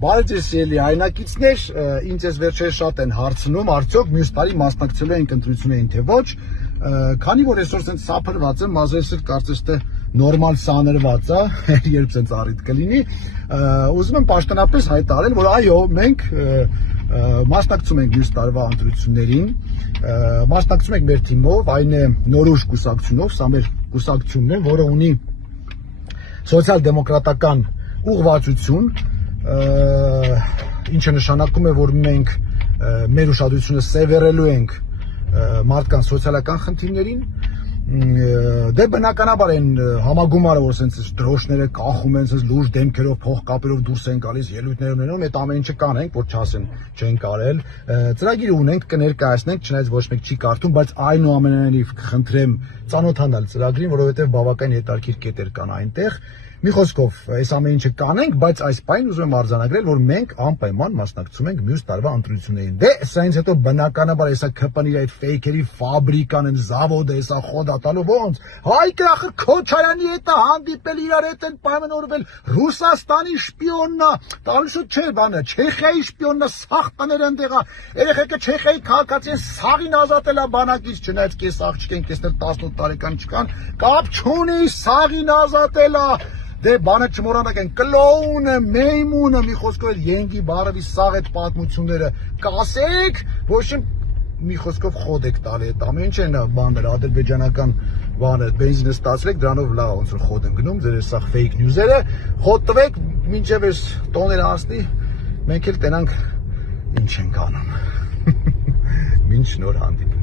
Բարև ձեզ սիրելի հայրենակիցներ, ինձ այս վերջերս շատ են հարցնում, արդյոք մյուս տարի մասնակցելու ենք ընտրություններին թե ոչ, քանի որ այսօր ցենց սափրված եմ, մազերս կարծես թե նորմալ սանրված է, երբ ցենց առիթ կլինի, ուզում եմ պաշտոնապես հայտարարել, որ այո, մենք մասնակցում ենք մյուս տարվա ընտրություններին, մասնակցում ենք մեր թիմով, այն է Նորույշ կուսակցությունով, սա մեր կուսակցությունն է, որը ունի սոցիալ-դեմոկրատական ուղղվածություն, ինչը նշանակում է, որ մենք մեր ուշադրությունը սևեռելու ենք մարդկանց սոցիալական խնդիրներին, դե բնականաբար են համագումարը, որ սենց դրոշները կախում են, սենց լուրջ դեմքերով, փողկապերով դուրս են գալիս, ելույթներ ունենում, այդ ամեն ինչը կանենք, որ չասեն չենք արել, ծրագիր ունենք, կներկայացնենք, չնայած ոչ մեկ չի կարդում, բայց այնուամենայնիվ կխնդրեմ ծանոթանալ ծրագրին, որովհետև բավական հետաքրքիր կետեր կան այնտեղ։ Մի խոսքով, այս ամեն ինչը կանենք, բայց այս պայն ուզում եմ արձանագրել, որ մենք անպայման մասնակցում ենք մյուս տարվա ընտրություններին։ Դե սրանից հետո բնականաբար հեսա ԿՊՆ-ի այդ ֆեյքերի ֆաբրիկան, զավոդը, հեսա խոդատալու ոնց։ Հայկը ախր Քոչարյանի հետ է հանդիպել, իրար հետ են պայմանավորվել, Ռուսաստանի շպիոննա, տալուսը չէ բանը, Չեխիայի շպիոննա, սաղ տներ ընդեղ է, երեխեքը Չեխիայի քաղաքացի են, սաղին ազատել է բանակից, չնայած կես աղջիկ են, կեսներ 18 տարեկան չկան, կապ չունի, սաղին ազատել է։ Դե բանը չմոռանաք են կլոունը, մեյմունը, մի խոսքով ենգի բարևի սաղ այդ պատմությունները կասեք, ոչ մի խոսքով խոդ եք տալի այդ ամեն ինչ են բաները, ադրբեջանական բանը, բենզինը ստացվեք, դրանով լավ ոնց որ խոդ են գնում, ձեր սաղ ֆեյք նյուզերը, խոդ տվեք, մինչև այս տոները անցնի, մենք էլ տենանք ինչ ենք անում։ Մինչ նոր հանդիպում։